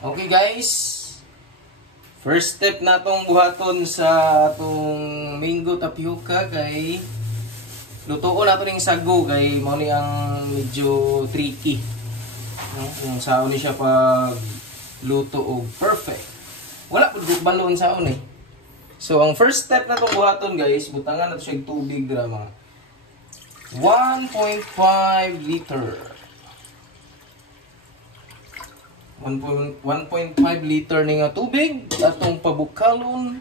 Okay guys, first step na itong buhaton sa atong mango tapioca kay lutuon nato ning sago kay mao ni ang medyo tricky. No? Kung saon ni siya pag luto og perfect. Wala pud balon saon eh. So ang first step na itong buhaton guys, butangan nato siya tubig dira mga 1.5 liter. 1.5 liter ni nga tubig atong pabukalon.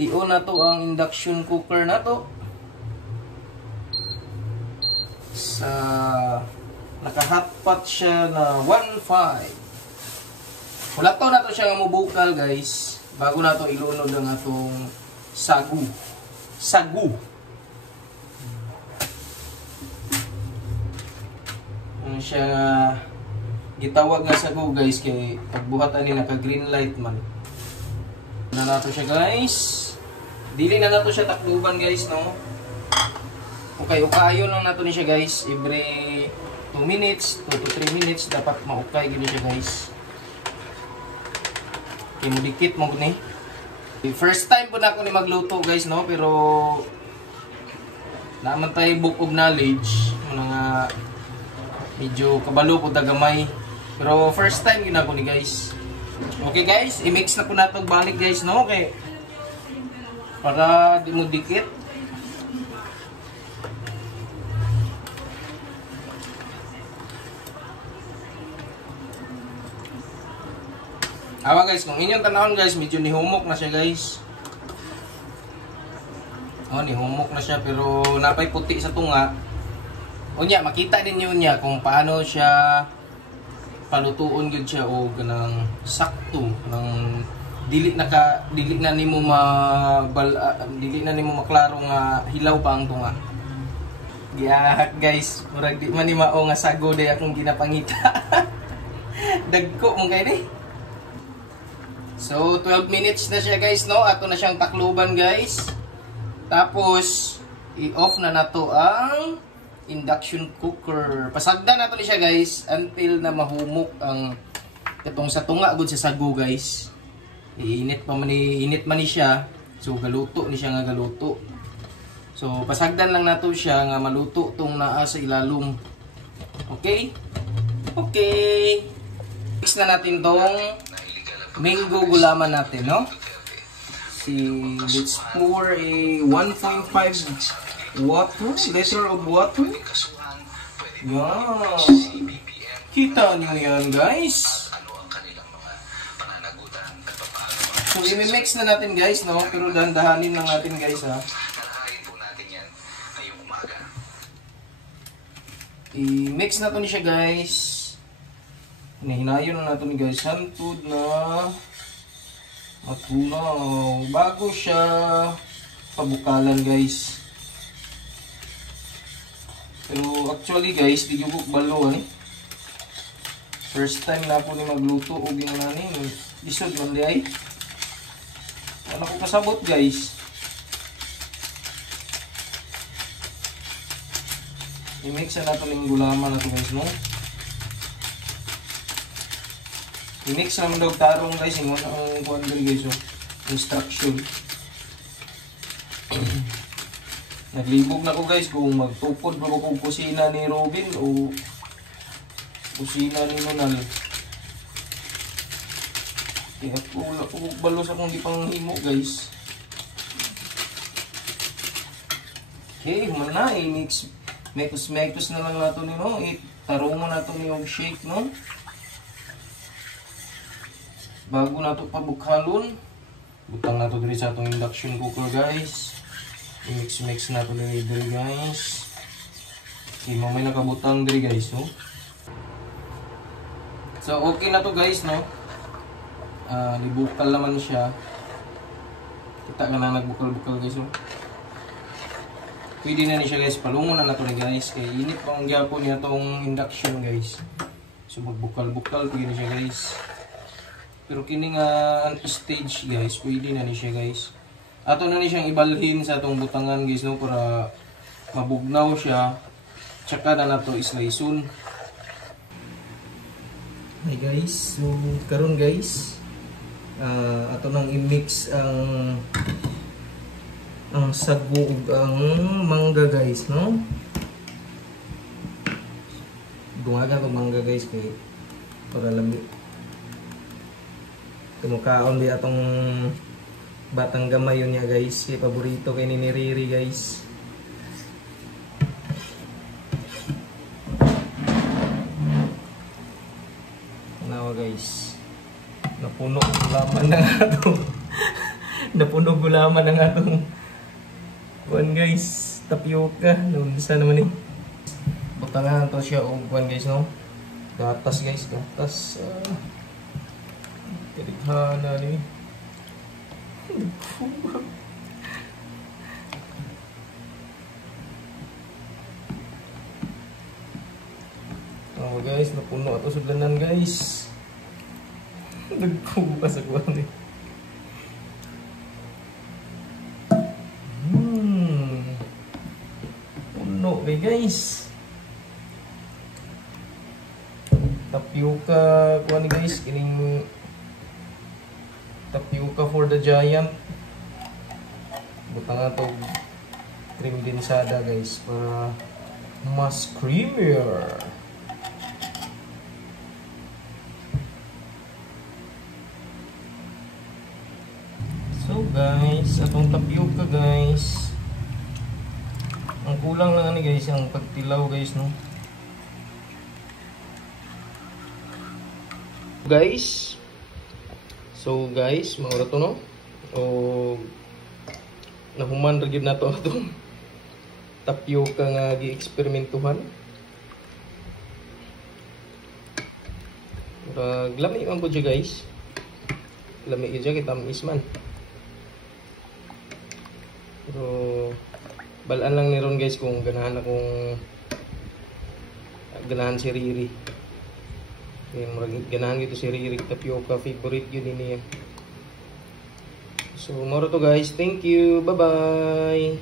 I-on na to ang induction cooker na to sa naka-hotpot siya na 1.5. Wala to na to siya nga mubukal guys bago na to ilunod ang atong sagu. Ano siya gitawag nga sago guys kay pagbuhatan ni naka green light man na nato siya guys. Dili na nato siya takluban guys no. Okay, ukayon lang nato ni siya guys every 2 minutes 2 to 3 minutes dapat maukay gini siya guys. Okay, mudikit mo ni. First time po na ako ni magluto guys no, pero naman tayo book of knowledge mga medyo kabalo po dagamay. Pero first time yun ako ni guys. Okay guys, i-mix na po nato balik guys no. Okay. Para di mo dikit. Awa guys, kung inyong tanahon guys, medyo nihumok na siya guys. Oh, nihumok na siya pero napay puti sa tunga. Unya, makita din niya kung paano siya palutuon gyud siya o ganang sakto ng dili na nimo maklaro nga hilaw pa ang tunga. Giahak guys, murag di man ni mao nga sago day akong ginapangita. Dagko mo kay ni. So 12 minutes na siya guys no, ato na siyang takluban guys. Tapos i-off na nato ang induction cooker. Pasagdan nato ni siya guys until na mahumok ang itong sa tunga gud sa sago guys. Init man ni siya. So galuto ni siya nga galuto. So pasagdan lang nato siya nga maluto tong naa sa ilalom. Okay? Okay. Mix na natin tong mango gulaman natin, no? Let's pour a 1.5 liter of water. Wow. Kita niyo yan guys. So i-mix na natin guys no, pero dahan-dahanin lang natin guys ha. I-mix na to ni siya guys. Hinahinayon na nato ni guys hantud na matunaw bago siya pabukalan guys. Pero actually guys, di gyud balo ani. First time na po ni magluto og ginani, isod man di ay. Ano ko kasabot guys. I-mix na nato ning gulaman nato guys no. I-mix naman daw tarong guys, yung ang kuwan guys oh. Instruction. Naglibog na ko guys kung magtupod ba ko kusina ni Robin o kusina ni Nonal. Kaya wala ko balos akong di pang himo guys. Okay, humana i-mix. Mekos na lang nato ni no. Tarong mo nato ni og shake no. Bago nato pabukhalon, butang nato diri sa atong induction cooker guys. I-mix na ito diri guys. Okay, mamay nakabutang diri guys no. So okay na to guys no. Libukal naman siya. Kita ka na nagbukal-bukal guys no. Pwede na ni siya guys, palungon na nato guys. Kaya init pa ang gyapon niya tong induction guys. So magbukal-bukal pwede na siya guys. Pero kining stage guys, pwede na ni siya guys. Ato na ni siyang ibalhin sa atong butangan guys no para mabugnaw siya. Tsaka na nato islayson. Hi guys, so karon guys, ato nang i-mix ang sago ug ang mangga guys, no? Dumaga ko mangga guys kay para lami. Tumukaon di atong batang gamay yun niya guys, kay paborito kay ni Riri guys. Guys, napuno gulaman ng atong napuno gulaman ng atong kuan guys, tapioca nunsa naman eh. Butangan to siya og kuan guys, no, gatas guys, gatas tirighana ni oh guys, napuno ato sudlanan guys. Nagkuha sa kuwan eh. Puno kay guys. Tapioca kuwan guys, kining tapioca for the giant. Butang ato cream densada guys para mas creamier. So guys, atong tapioca guys. Ang kulang lang ani guys ang pagtilaw guys, no. Guys. So guys, maura to, no. O nahuman ra gyud nato atong tapioca nga gi-eksperimentuhan. Lami man po siya guys. Lami siya kita misman. Pero balaan lang ni ron guys kung ganahan akong ganahan si Riri. Ganahan gito si Riri, tapioca favorite yun niya. So moro to guys, thank you, bye bye.